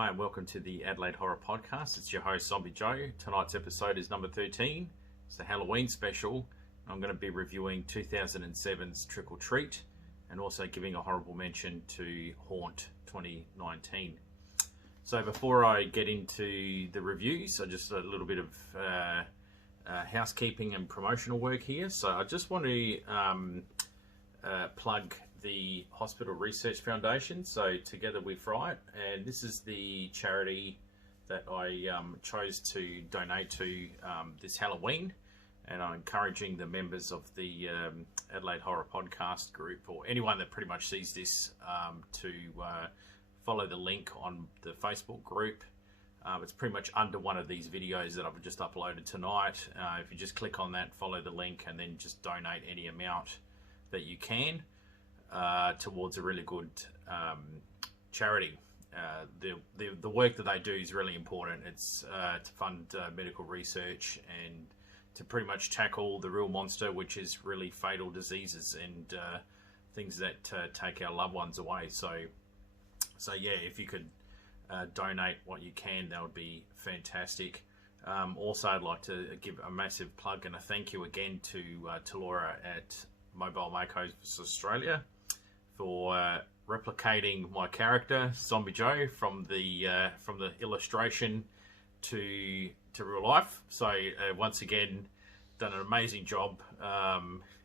Hi and welcome to the Adelaide Horror Podcast. It's your host Zombie Joe. Tonight's episode is number 13. It's the Halloween special. I'm going to be reviewing 2007's Trick or Treat and also giving a horrible mention to Haunt 2019. So before I get into the reviews, just a little bit of housekeeping and promotional work here. So I just want to plug the Hospital Research Foundation, so Together We Fright, and this is the charity that I chose to donate to this Halloween, and I'm encouraging the members of the Adelaide Horror Podcast group, or anyone that pretty much sees this, to follow the link on the Facebook group. It's pretty much under one of these videos that I've just uploaded tonight. If you just click on that, follow the link, and then just donate any amount that you can towards a really good charity. The work that they do is really important. It's to fund medical research and to pretty much tackle the real monster, which is really fatal diseases and things that take our loved ones away. So yeah, if you could donate what you can, that would be fantastic. Also, I'd like to give a massive plug and a thank you again to Laura at Mobile Makeovers Australia for replicating my character Zombie Joe from the illustration to real life. So once again, done an amazing job.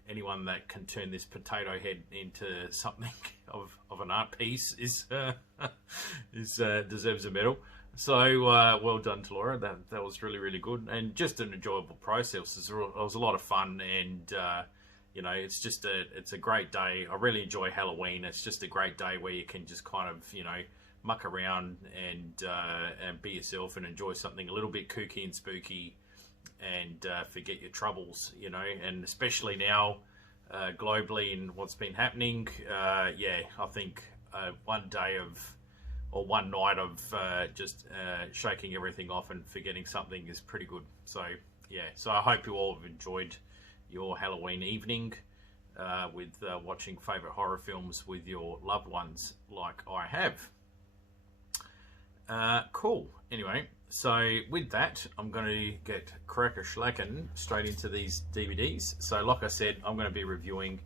Anyone that can turn this potato head into something of an art piece deserves a medal. So well done to Laura. That was really good, and just an enjoyable process. It was a lot of fun, and you know, it's a great day. I really enjoy Halloween. It's just a great day where you can just kind of, you know, muck around and be yourself and enjoy something a little bit kooky and spooky, and forget your troubles, you know. And especially now, globally, and what's been happening, yeah, I think one night of just shaking everything off and forgetting something is pretty good. So yeah, so I hope you all have enjoyed your Halloween evening with watching favourite horror films with your loved ones like I have. Cool. Anyway, so with that, I'm going to get cracker-schlacken straight into these DVDs. So like I said, I'm going to be reviewing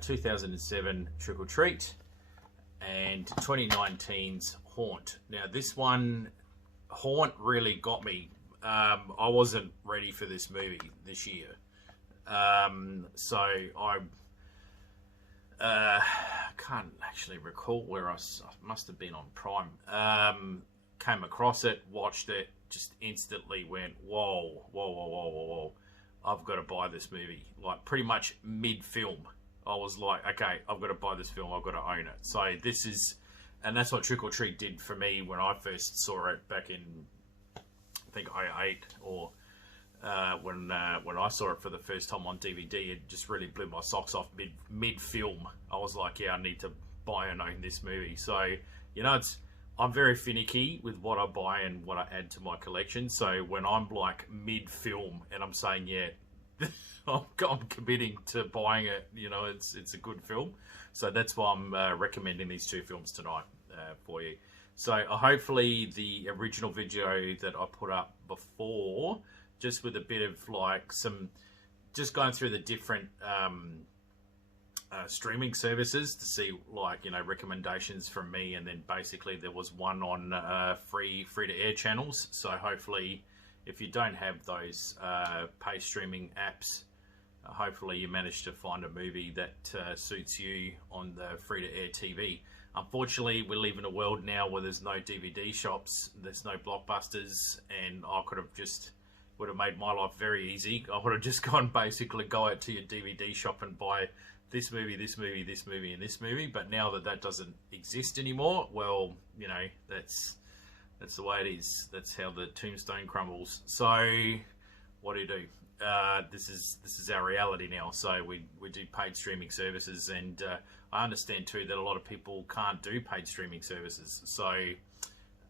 2007 Trick or Treat and 2019's Haunt. Now this one, Haunt, really got me. I wasn't ready for this movie this year. So I can't actually recall where I must have been on Prime. Came across it, watched it, just instantly went, whoa, I've got to buy this movie. Like pretty much mid-film, I was like, okay, I've got to buy this film, I've got to own it. So this is, and that's what Trick or Treat did for me when I first saw it back in, I think, 2008, or when I saw it for the first time on DVD. It just really blew my socks off mid-film. I was like, yeah, I need to buy and own this movie. So, you know, I'm very finicky with what I buy and what I add to my collection. So when I'm like mid-film and I'm saying, yeah, I'm committing to buying it, you know, it's a good film. So that's why I'm recommending these two films tonight for you. So hopefully the original video that I put up before, just with a bit of like just going through the different streaming services to see, like, you know, recommendations from me, and then basically there was one on free to air channels. So hopefully, if you don't have those pay streaming apps, hopefully you manage to find a movie that suits you on the free to air TV. Unfortunately, we live in a world now where there's no DVD shops, there's no Blockbusters, and I would have made my life very easy. I would have just go out to your DVD shop and buy this movie, this movie, this movie, and this movie. But now that doesn't exist anymore, well, you know, that's the way it is. That's how the tombstone crumbles. So what do you do? This is our reality now. So we do paid streaming services, and I understand too that a lot of people can't do paid streaming services. So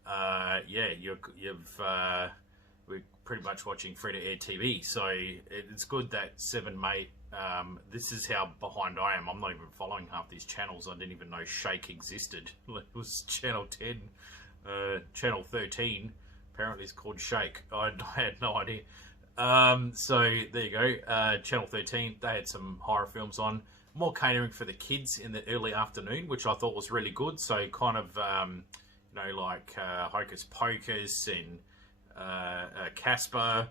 yeah, we're pretty much watching free-to-air TV. So it's good that Seven Mate, this is how behind I am. I'm not even following half these channels. I didn't even know Shake existed. It was Channel 10 Channel 13. Apparently it's called Shake. I had no idea. So there you go. Channel 13, they had some horror films on. More catering for the kids in the early afternoon, which I thought was really good. So kind of, like Hocus Pocus and Casper,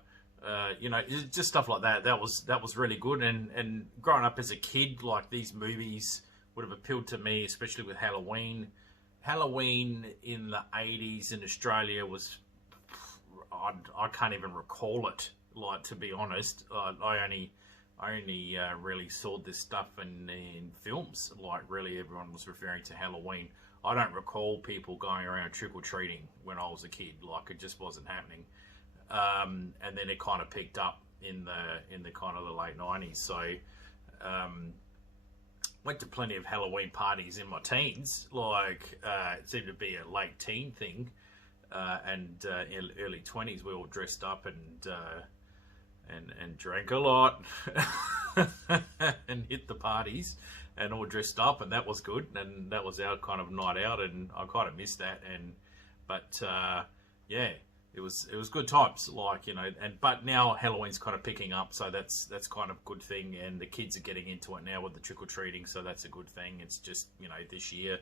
just stuff like that. That was really good. And growing up as a kid, like these movies would have appealed to me, especially with Halloween. Halloween in the 80s in Australia was, I can't even recall it. Like, to be honest, I only really saw this stuff in films. Like, really, everyone was referring to Halloween. I don't recall people going around trick-or-treating when I was a kid. Like, it just wasn't happening. And then it kind of picked up in the kind of the late 90s. So, went to plenty of Halloween parties in my teens. Like, it seemed to be a late teen thing. And in early 20s, we all dressed up and drank a lot and hit the parties and all dressed up, and that was good, and that was our kind of night out, and I kind of missed that. But it was good times, like, but now Halloween's kind of picking up, so that's kind of a good thing, and the kids are getting into it now with the trick-or-treating, so that's a good thing. It's just, this year,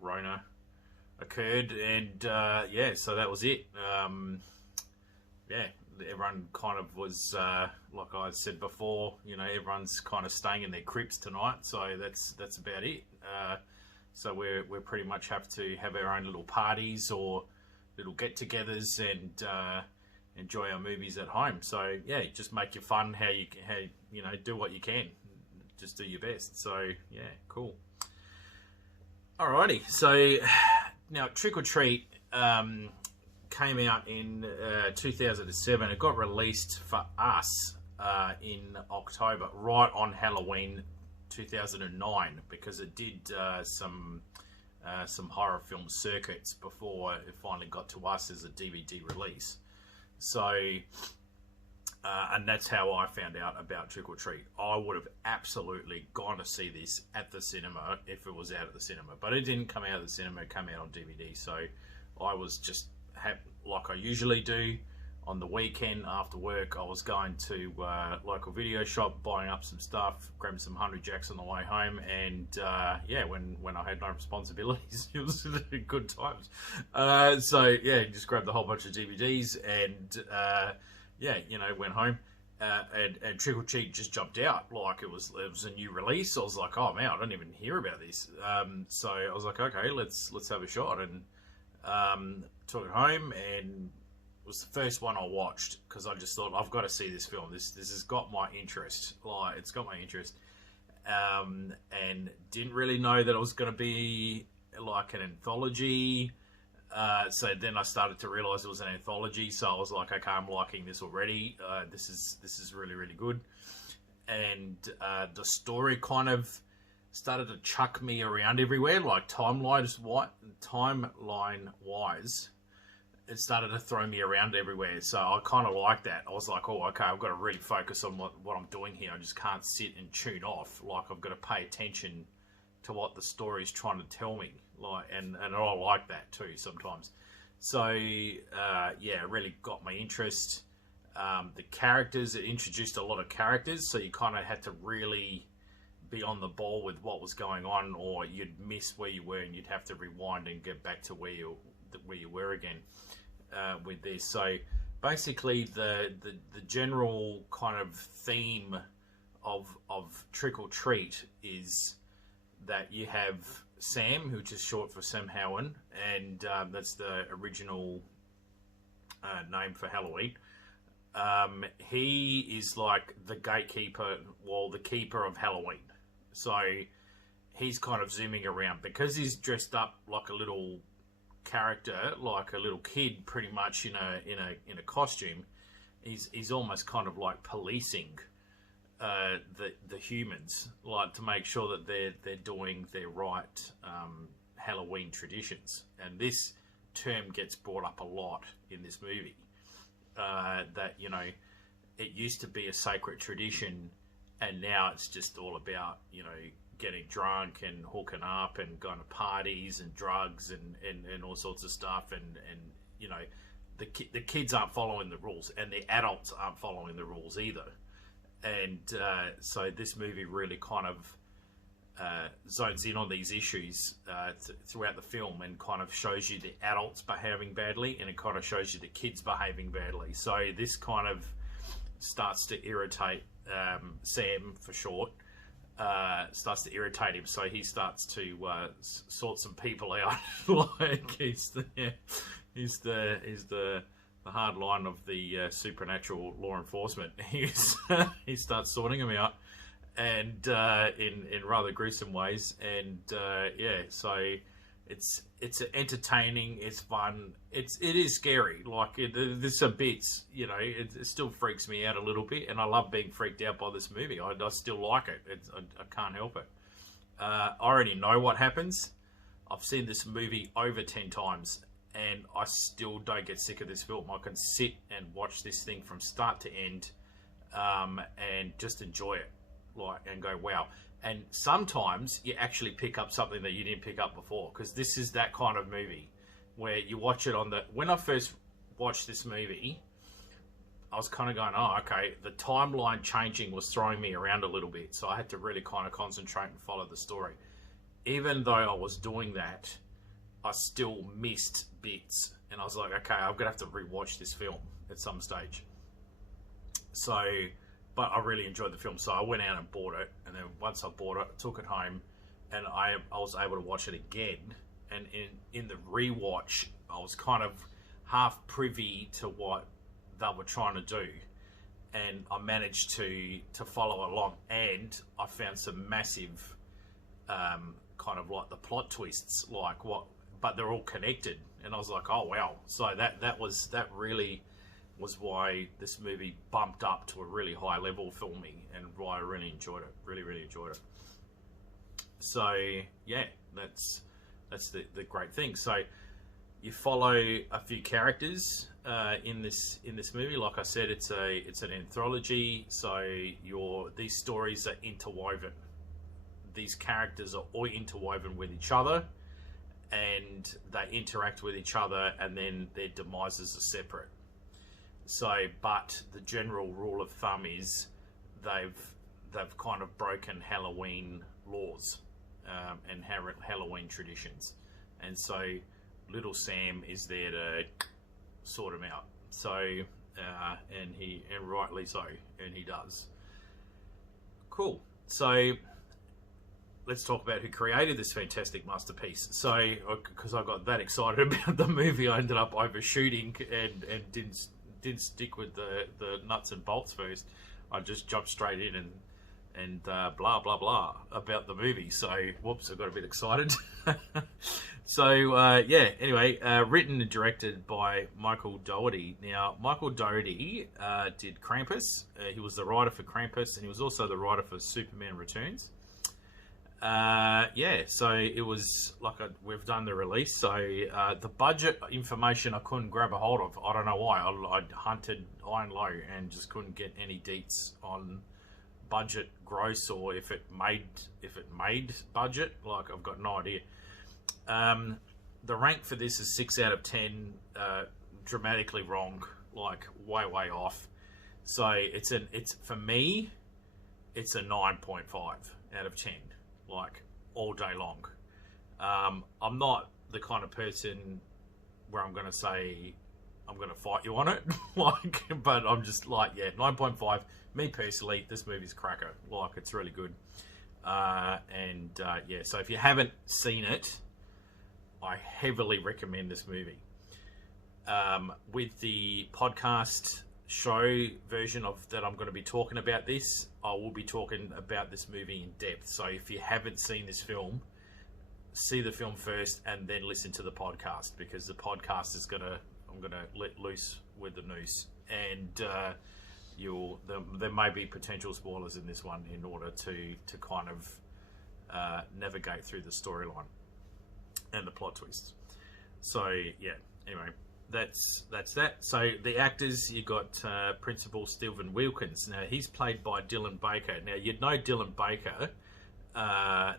Rona occurred, and so that was it. Everyone kind of was, like I said before, everyone's kind of staying in their crypts tonight, so that's about it. So we pretty much have to have our own little parties or little get-togethers and enjoy our movies at home. So yeah, just make it fun. How do what you can, just do your best. So yeah, cool. Alrighty, so now Trick or Treat came out in 2007. It got released for us in October, right on Halloween 2009, because it did some horror film circuits before it finally got to us as a DVD release. So, and that's how I found out about Trick or Treat. I would have absolutely gone to see this at the cinema if it was out at the cinema, but it didn't come out of the cinema, it came out on DVD. So I was just, like I usually do, on the weekend after work, I was going to local video shop, buying up some stuff, grabbing some 100 Jacks on the way home, and when I had no responsibilities, it was good times. Just grabbed a whole bunch of DVDs and went home. And Trick or Treat just jumped out like it was a new release. I was like, oh man, I didn't even hear about this. So I was like, okay, let's have a shot, and took it home, and it was the first one I watched because I just thought, I've got to see this film. This has got my interest. Like, it's got my interest. And didn't really know that it was going to be like an anthology. So then I started to realize it was an anthology. So I was like, okay, I'm liking this already. This is really, really good. And the story kind of started to chuck me around everywhere, like timeline wise. It started to throw me around everywhere, so I kind of like that. I was like, oh, okay, I've got to really focus on what I'm doing here. I just can't sit and tune off. Like, I've got to pay attention to what the story's trying to tell me. Like, and I like that too sometimes. So it really got my interest. The characters, it introduced a lot of characters, so you kind of had to really be on the ball with what was going on, or you'd miss where you were and you'd have to rewind and get back to where you were again with this. So basically the general kind of theme of Trick or Treat is that you have Sam, which is short for Sam Howen, and that's the original name for Halloween. He is like the gatekeeper, well, the keeper of Halloween. So he's kind of zooming around because he's dressed up like a little character, like a little kid, pretty much in a costume. He's almost kind of like policing the humans, like to make sure that they're doing their right Halloween traditions. And this term gets brought up a lot in this movie. That it used to be a sacred tradition, and now it's just all about getting drunk and hooking up and going to parties and drugs and all sorts of stuff, and you know, the kids aren't following the rules, and the adults aren't following the rules either. And so this movie really kind of zones in on these issues throughout the film, and kind of shows you the adults behaving badly, and it kind of shows you the kids behaving badly. So this kind of starts to irritate Sam, for short. Starts to irritate him, so he starts to sort some people out. Like he's the hard line of the supernatural law enforcement. He starts sorting them out, and in rather gruesome ways. And yeah, so it's entertaining, it's fun, it is scary. Like there's some bits, you know, it still freaks me out a little bit, and I love being freaked out by this movie. I still like it. I can't help it. I already know what happens. I've seen this movie over 10 times, and I still don't get sick of this film. I can sit and watch this thing from start to end, and just enjoy it, like, and go, wow. And sometimes you actually pick up something that you didn't pick up before, because this is that kind of movie where you watch it on the... When I first watched this movie, I was kind of going, oh, okay, the timeline changing was throwing me around a little bit, so I had to really kind of concentrate and follow the story. Even though I was doing that, I still missed bits, and I was like, okay, I'm gonna have to rewatch this film at some stage. So, but I really enjoyed the film, so I went out and bought it, and then once I bought it, I took it home, and I was able to watch it again. And in the rewatch, I was kind of half privy to what they were trying to do, and I managed to follow along, and I found some massive kind of like the plot twists, like what, but they're all connected, and I was like, oh wow. So that really was why this movie bumped up to a really high level for me, and why I really enjoyed it. Really enjoyed it. So yeah, that's the great thing. So you follow a few characters in this movie. Like I said, it's an anthology, so these stories are interwoven. These characters are all interwoven with each other, and they interact with each other, and then their demises are separate. So, but the general rule of thumb is they've kind of broken Halloween laws and Halloween traditions, and so little Sam is there to sort them out. So, and rightly so, and he does. Cool. So let's talk about who created this fantastic masterpiece. So, because I got that excited about the movie, I ended up overshooting and didn't stick with the nuts and bolts first. I just jumped straight in and blah blah blah about the movie. So, whoops, I got a bit excited. So yeah. Anyway, written and directed by Michael Dougherty. Now, Michael Dougherty did Krampus. He was the writer for Krampus, and he was also the writer for Superman Returns. Yeah, so it was like we've done the release. So the budget information I couldn't grab a hold of. I don't know why. I hunted high and low and just couldn't get any deets on budget, gross, or if it made budget. Like, I've got no idea. The rank for this is 6 out of 10. Dramatically wrong, like way off. So it's for me, it's a 9.5 out of 10. Like, all day long. I'm not the kind of person where I'm going to say I'm going to fight you on it, like, but I'm just like, yeah, 9.5. Me personally, this movie's cracker. Like, it's really good. Yeah, so if you haven't seen it, I heavily recommend this movie. With the podcast show version of that, I'm going to be talking about this. I will be talking about this movie in depth. So if you haven't seen this film, see the film first and then listen to the podcast, because the podcast is I'm gonna let loose with the noose, and there may be potential spoilers in this one in order to kind of navigate through the storyline and the plot twists. So yeah, anyway, that's that. So the actors, you got Principal Stephen Wilkins. Now, he's played by Dylan Baker. Now, you'd know Dylan Baker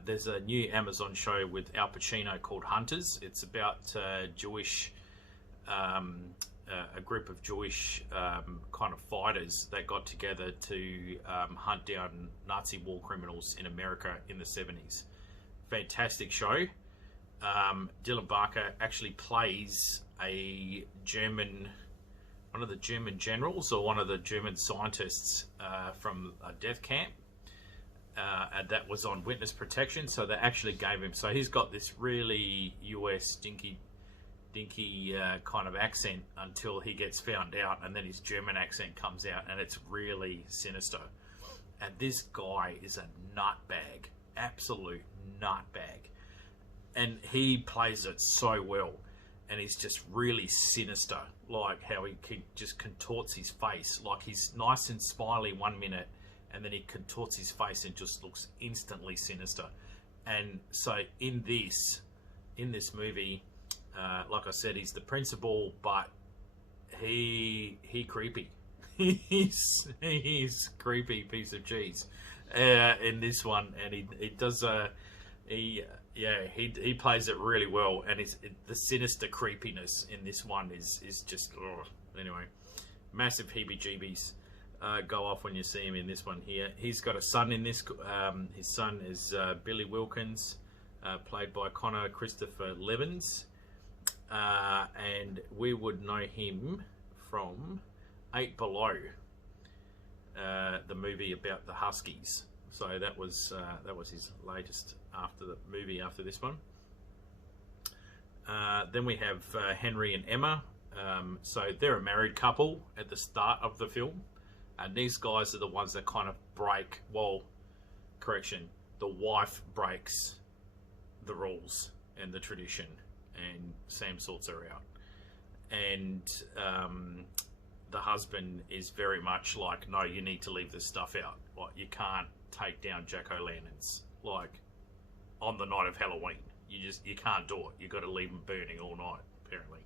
there's a new Amazon show with Al Pacino called Hunters. It's about a group of Jewish kind of fighters that got together to hunt down Nazi war criminals in America in the 70s. Fantastic show. Dylan Barker actually plays one of the German generals or one of the German scientists from a death camp. And that was on witness protection, so they actually gave him. So he's got this really US dinky kind of accent until he gets found out, and then his German accent comes out, and it's really sinister. And this guy is a nutbag, absolute nutbag, and he plays it so well. And he's just really sinister, like how he just contorts his face, like he's nice and smiley 1 minute, and then he contorts his face and just looks instantly sinister. And so in this movie, like I said, he's the principal, but he creepy. he's creepy piece of cheese in this one, and he does he plays it really well, and the sinister creepiness in this one is just anyway, massive heebie-jeebies go off when you see him in this one here. He's got a son in this. His son is Billy Wilkins, played by Connor Christopher Levins, and we would know him from 8 Below, the movie about the Huskies. So that was his latest movie after this one. Then we have Henry and Emma. So they're a married couple at the start of the film, and these guys are the ones that kind of break. Well, correction, the wife breaks the rules and the tradition, and Sam sorts her out, and the husband is very much like, no, you need to leave this stuff out. Like, you can't take down jack-o'-lanterns like on the night of Halloween. You can't do it. You got to leave them burning all night, apparently.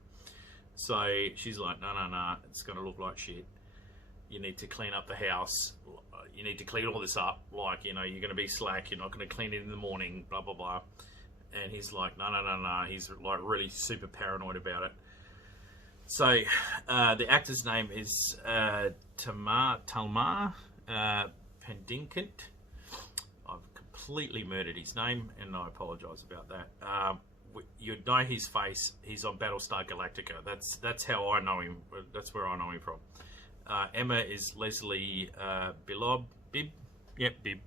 So she's like, no, it's going to look like shit. You need to clean up the house. You need to clean all this up. Like, you're going to be slack. You're not going to clean it in the morning, blah, blah, blah. And he's like, no. He's like really super paranoid about it. So the actor's name is Talmar Pendinkant. I've completely murdered his name, and I apologise about that. You'd know his face. He's on Battlestar Galactica. That's how I know him. That's where I know him from. Emma is Leslie Bibb. Yep, Bibb.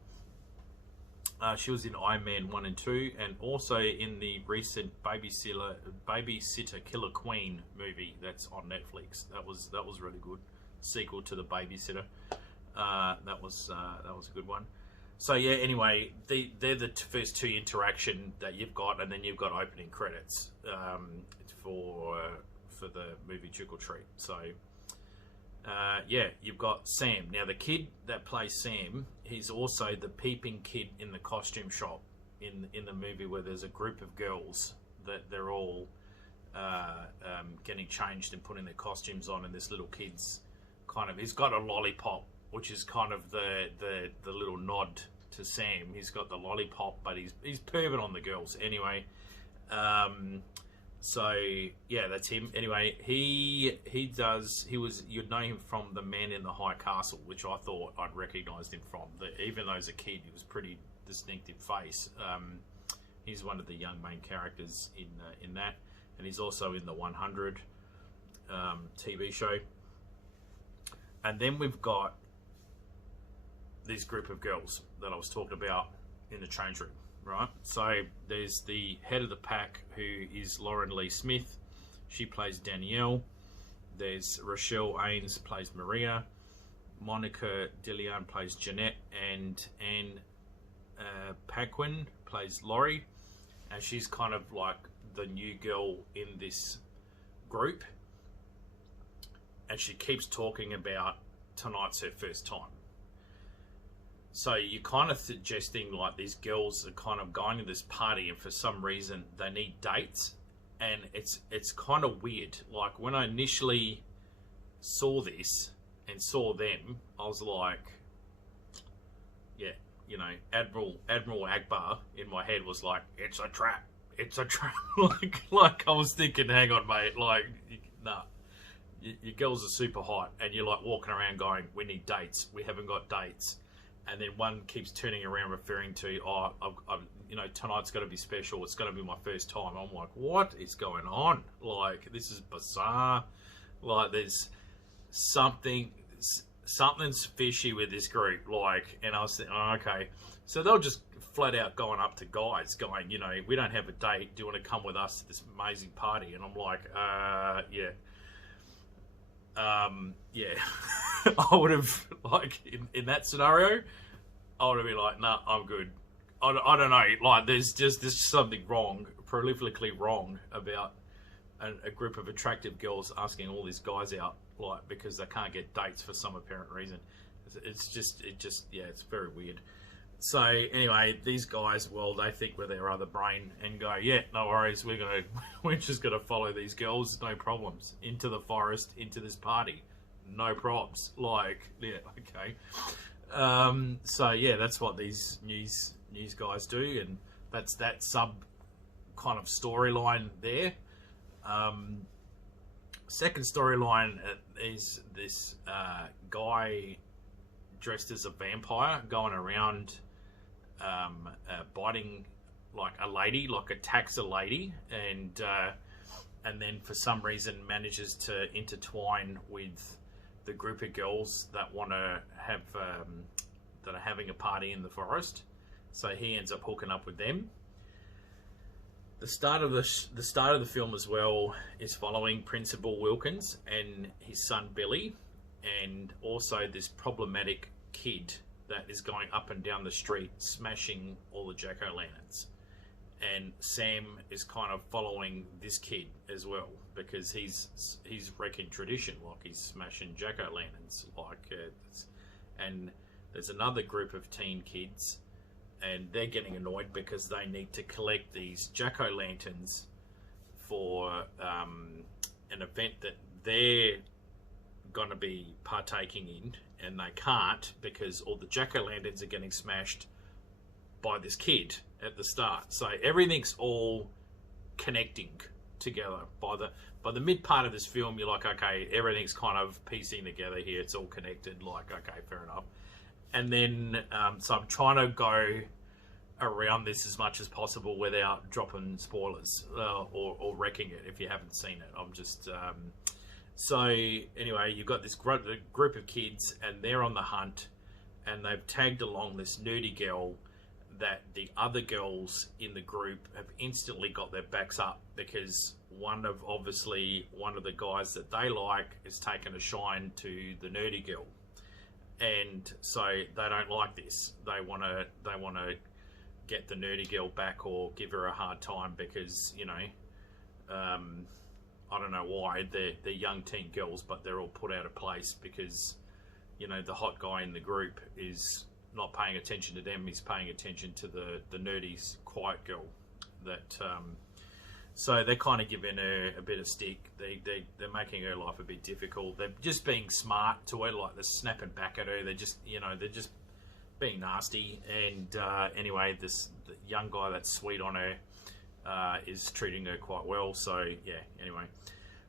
She was in Iron Man 1 and 2, and also in the recent Babysitter Killer Queen movie that's on Netflix. That was really good. Sequel to The Babysitter. That was a good one. So yeah, anyway, they're the first two interaction that you've got, and then you've got opening credits for the movie Trick or Treat. So yeah, you've got Sam. Now the kid that plays Sam, he's also the peeping kid in the costume shop in the movie, where there's a group of girls that they're all getting changed and putting their costumes on, and this little kid's kind of, he's got a lollipop, which is kind of the little nod to Sam. He's got the lollipop, but he's pervert on the girls. Anyway, so yeah, that's him. Anyway, you'd know him from The Man in the High Castle, which I thought I'd recognised him from. Even though as a kid he was pretty distinctive face. He's one of the young main characters in that, and he's also in the 100 TV show. And then we've got this group of girls that I was talking about in the change room, right? So there's the head of the pack, who is Lauren Lee Smith. She plays Danielle. There's Rochelle Ains, plays Maria. Monica DeLeon plays Jeanette, and Anne Paquin plays Laurie. And she's kind of like the new girl in this group. And she keeps talking about tonight's her first time. So you're kind of suggesting like these girls are kind of going to this party, and for some reason they need dates, and it's kind of weird. Like when I initially saw this and saw them, I was like, yeah, you know, Admiral Akbar in my head was like, it's a trap, it's a trap. like I was thinking, hang on, mate, like, nah, your girls are super hot, and you're like walking around going, we need dates, we haven't got dates, and then one keeps turning around referring to, oh, I've you know, tonight's got to be special, it's going to be my first time. I'm like, what is going on? Like, this is bizarre. Like, there's something's fishy with this group. Like, and I was thinking, oh, okay, so they'll just flat out going up to guys going, you know, we don't have a date, do you want to come with us to this amazing party? And I'm like, yeah. Yeah. I would have, like, in that scenario, I would have been like, nah, I'm good. I don't know, like, there's something wrong, prolifically wrong about a group of attractive girls asking all these guys out, like, because they can't get dates for some apparent reason. It just, yeah, it's very weird. So anyway, these guys, well, they think with their other brain and go, yeah, no worries, we're just gonna follow these girls, no problems, into the forest, into this party, no probs. Like, yeah, okay. So yeah, that's what these news guys do, and that's that sub kind of storyline there. Second storyline is this guy dressed as a vampire going around biting like a lady, like attacks a lady, and then for some reason manages to intertwine with the group of girls that want to have that are having a party in the forest. So he ends up hooking up with them. The start of the film as well is following Principal Wilkins and his son Billy, and also this problematic kid that is going up and down the street smashing all the jack-o'-lanterns. And Sam is kind of following this kid as well, because he's wrecking tradition, like he's smashing jack-o'-lanterns, like and there's another group of teen kids, and they're getting annoyed because they need to collect these jack-o'-lanterns for an event that they're going to be partaking in, and they can't because all the jack-o'-lanterns are getting smashed by this kid at the start. So everything's all connecting together. By the mid part of this film, you're like, okay, everything's kind of piecing together here, it's all connected, like, okay, fair enough. And then so I'm trying to go around this as much as possible without dropping spoilers or wrecking it if you haven't seen it. I'm just so anyway, you've got this group of kids, and they're on the hunt, and they've tagged along this nerdy girl that the other girls in the group have instantly got their backs up, because one of the guys that they like is taking a shine to the nerdy girl, and so they don't like this. They want to get the nerdy girl back or give her a hard time, because, you know, I don't know why they're young teen girls, but they're all put out of place because, you know, the hot guy in the group is not paying attention to them. He's paying attention to the nerdy quiet girl. That so they're kind of giving her a bit of stick. They're making her life a bit difficult. They're just being smart to her, like they're snapping back at her. They're just, you know, they're just being nasty. And anyway, the young guy that's sweet on her is treating her quite well. So yeah, anyway,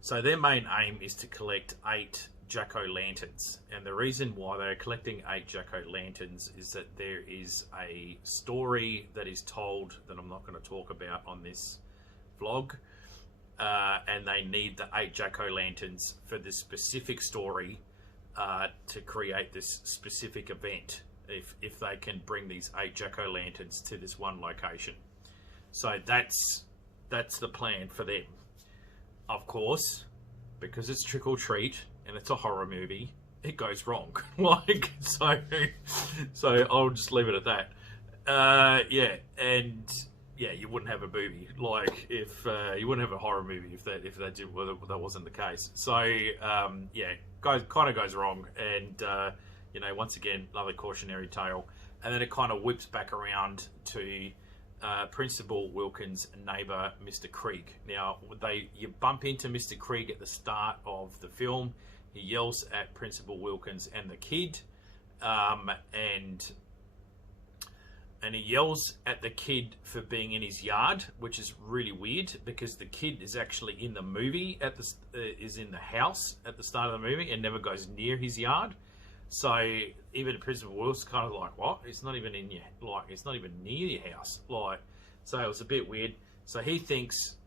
so their main aim is to collect 8 jack-o'-lanterns, and the reason why they're collecting 8 jack-o'-lanterns is that there is a story that is told that I'm not going to talk about on this vlog, and they need the 8 jack-o'-lanterns for this specific story to create this specific event. If they can bring these 8 jack-o'-lanterns to this one location, so that's the plan for them. Of course, because it's trick or treat and it's a horror movie, it goes wrong. Like, so I'll just leave it at that. Yeah, and yeah, you wouldn't have a movie, like, if you wouldn't have a horror movie if that wasn't the case. So yeah, kind of goes wrong, and you know, once again, another cautionary tale. And then it kind of whips back around to Principal Wilkins' neighbour, Mr. Krieg. Now, you bump into Mr. Krieg at the start of the film. He yells at Principal Wilkins and the kid, and and he yells at the kid for being in his yard, which is really weird because the kid is actually in the movie is in the house at the start of the movie and never goes near his yard. So even Principal Will's kind of like, what? It's not even in your, like, it's not even near your house. Like, so it was a bit weird. So he thinks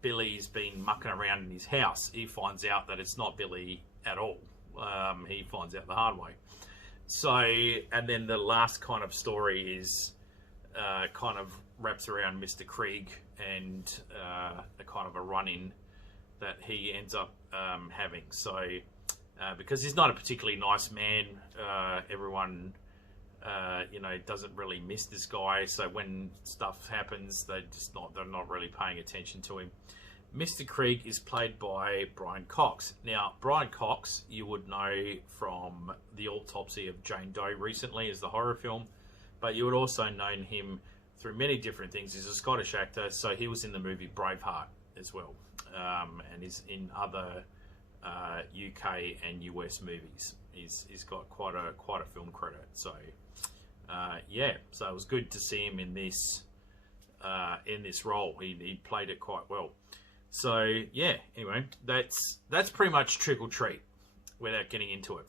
Billy's been mucking around in his house. He finds out that it's not Billy at all. He finds out the hard way. So, and then the last kind of story is kind of wraps around Mr. Krieg and a kind of a run-in that he ends up having. So, because he's not a particularly nice man, everyone, doesn't really miss this guy. So when stuff happens, they're not really paying attention to him. Mr. Krieg is played by Brian Cox. Now, Brian Cox, you would know from the autopsy of Jane Doe recently as the horror film, but you would also know him through many different things. He's a Scottish actor, so he was in the movie Braveheart as well, and is in other UK and US movies. He's got quite a film credit. So so it was good to see him in this role. He played it quite well. So yeah, anyway, that's pretty much Trick or Treat without getting into it.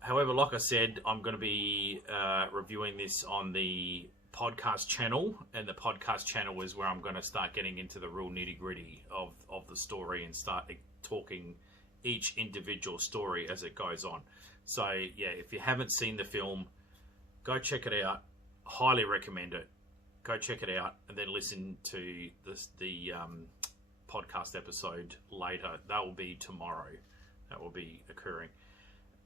However, like I said, I'm going to be reviewing this on the podcast channel, and the podcast channel is where I'm going to start getting into the real nitty gritty of the story and start talking each individual story as it goes on. So yeah, if you haven't seen the film, go check it out. Highly recommend it. Go check it out and then listen to the podcast episode later. That will be tomorrow. That will be occurring.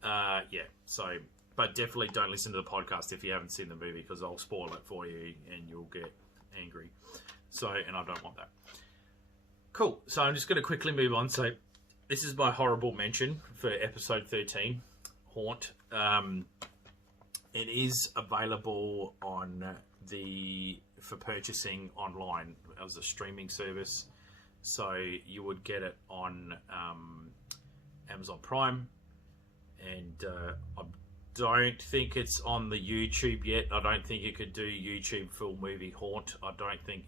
But definitely don't listen to the podcast if you haven't seen the movie, because I'll spoil it for you and you'll get angry. So, and I don't want that. Cool. So I'm just going to quickly move on. So this is my horrible mention for episode 13, Haunt. It is available for purchasing online as a streaming service. So you would get it on Amazon Prime, and I don't think it's on the YouTube yet. I don't think you could do YouTube full movie Haunt. I don't think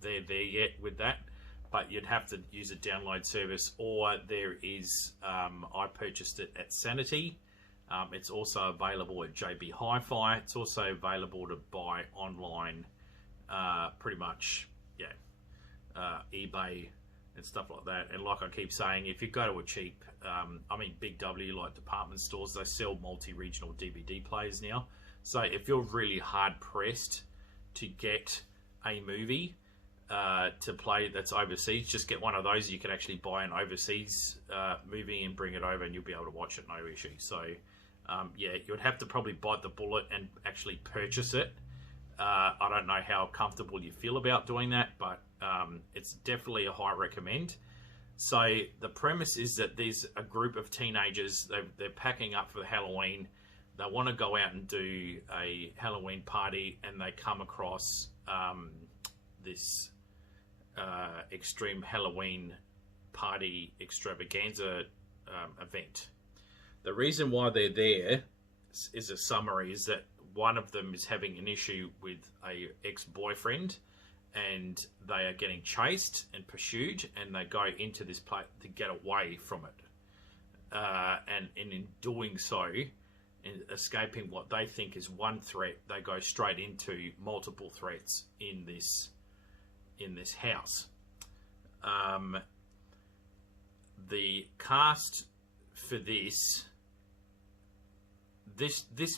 they're there yet with that, but you'd have to use a download service, or there is, I purchased it at Sanity. It's also available at JB Hi-Fi. It's also available to buy online, pretty much, eBay and stuff like that. And like I keep saying, if you go to a cheap, Big W, like department stores, they sell multi-regional DVD players now. So if you're really hard pressed to get a movie to play that's overseas, just get one of those. You can actually buy an overseas movie and bring it over, and you'll be able to watch it no issue. So you would have to probably bite the bullet and actually purchase it. I don't know how comfortable you feel about doing that, but it's definitely a high recommend. So the premise is that there's a group of teenagers, they're packing up for Halloween. They want to go out and do a Halloween party, and they come across this extreme Halloween party extravaganza event. The reason why they're there is a summary, is that one of them is having an issue with a ex-boyfriend, and they are getting chased and pursued, and they go into this place to get away from it. And in doing so, in escaping what they think is one threat, they go straight into multiple threats in this house. The cast for this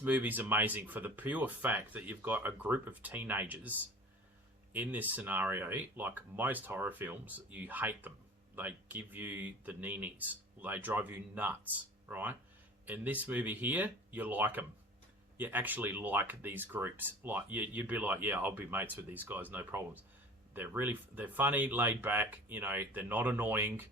movie's amazing for the pure fact that you've got a group of teenagers in this scenario. Like most horror films, you hate them. They give you the neenies. They drive you nuts, right? In this movie here, you like them. You actually like these groups. Like you'd be like, yeah, I'll be mates with these guys, no problems. They're funny, laid back. They're not annoying.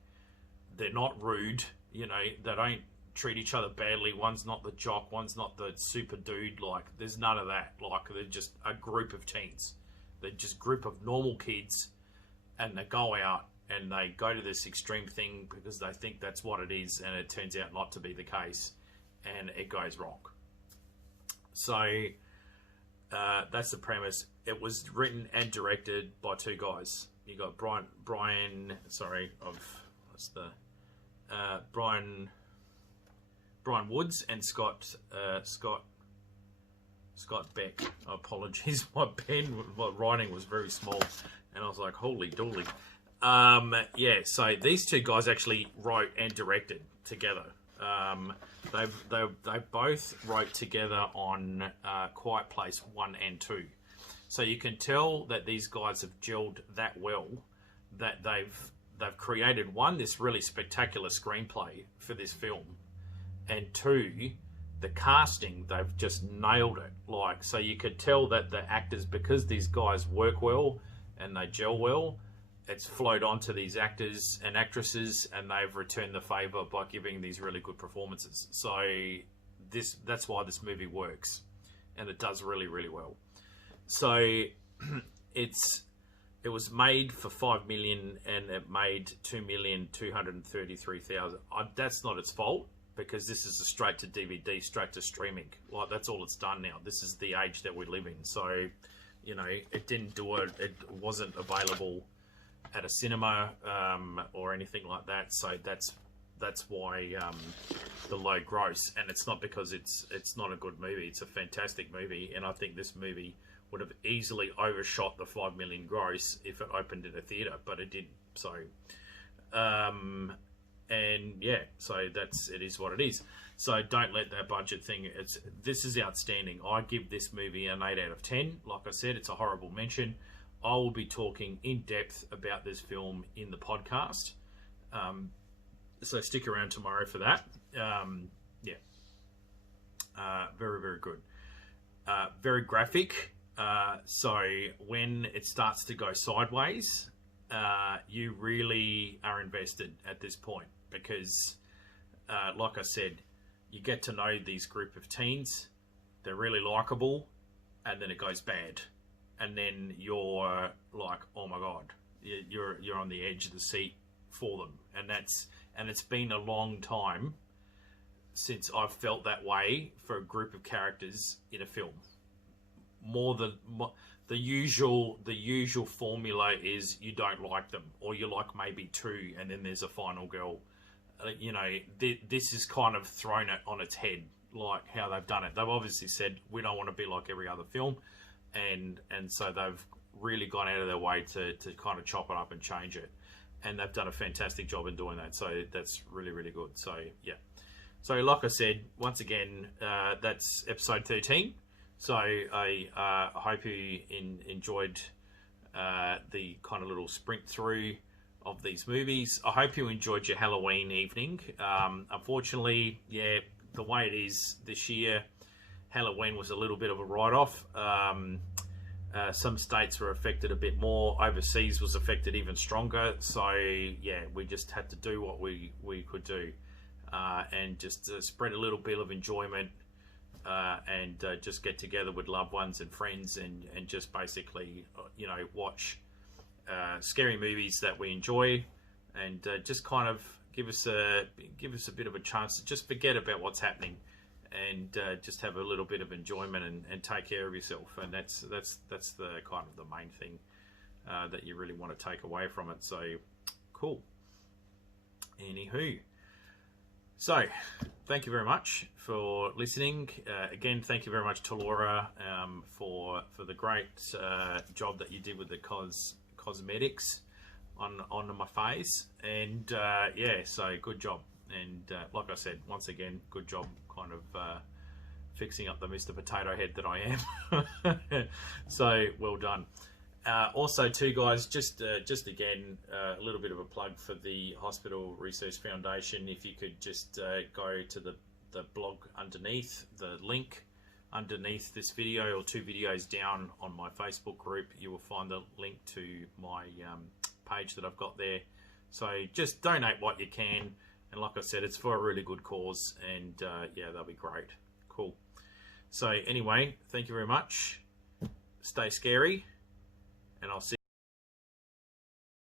They're not rude. They don't treat each other badly. One's not the jock, one's not the super dude. Like, there's none of that. Like, they're just a group of teens. They're just a group of normal kids, and they go out and they go to this extreme thing because they think that's what it is, and it turns out not to be the case, and it goes wrong. So That's the premise. It was written and directed by two guys. You got Brian Woods and Scott Beck. Apologies, my writing was very small, and I was like, holy dooly. Yeah, so these two guys actually wrote and directed together. They both wrote together on Quiet Place 1 and 2. So you can tell that these guys have gelled that well, that they've created, one, this really spectacular screenplay for this film, and two, the casting, they've just nailed it. Like, so you could tell that the actors, because these guys work well and they gel well, it's flowed onto these actors and actresses, and they've returned the favour by giving these really good performances. So that's why this movie works, and it does really, really well. So it was made for $5 million, and it made $2,233,000. That's not its fault, because this is a straight to DVD, straight to streaming. Like, that's all it's done now. This is the age that we live in. So, you know, it didn't do it. It wasn't available at a cinema or anything like that. So that's why the low gross. And it's not because it's not a good movie. It's a fantastic movie, and I think this movie would have easily overshot the $5 million gross if it opened in a theater, but it didn't. So and yeah, so it is what it is. So don't let that budget thing. This is outstanding. I give this movie an 8 out of 10. Like I said, it's a horrible mention. I will be talking in depth about this film in the podcast. So stick around tomorrow for that. Yeah. Very, very good. Very graphic. So when it starts to go sideways, you really are invested at this point, because like I said, you get to know these group of teens. They're really likable, and then it goes bad, and then you're like, oh my god, you're on the edge of the seat for them. And it's been a long time since I've felt that way for a group of characters in a film. The usual formula is you don't like them, or you like maybe two, and then there's a final girl. You know, this is kind of thrown it on its head, like how they've done it. They've obviously said, we don't want to be like every other film, and so they've really gone out of their way to kind of chop it up and change it, and they've done a fantastic job in doing that. So that's really, really good. So yeah, so like I said, once again, that's episode 13. So I hope you enjoyed the kind of little sprint through of these movies. I hope you enjoyed your Halloween evening. Unfortunately, yeah, the way it is this year, Halloween was a little bit of a write-off. Some states were affected a bit more. Overseas was affected even stronger. So yeah, we just had to do what we could do, and just spread a little bit of enjoyment. And just get together with loved ones and friends, and just basically, you know, watch scary movies that we enjoy, and just kind of give us a bit of a chance to just forget about what's happening, and just have a little bit of enjoyment, and take care of yourself. And that's the kind of the main thing that you really want to take away from it. So cool. Anywho. So, thank you very much for listening. Again, thank you very much to Laura for the great job that you did with the cosmetics on my face. And yeah, so good job. And like I said, once again, good job kind of fixing up the Mr. Potato Head that I am. So, well done. Also, too, guys, just again, a little bit of a plug for the Hospital Research Foundation. If you could just go to the blog underneath, the link underneath this video, or two videos down on my Facebook group, you will find the link to my page that I've got there. So just donate what you can. And like I said, it's for a really good cause. And yeah, that'll be great. Cool. So anyway, thank you very much. Stay scary. And I'll see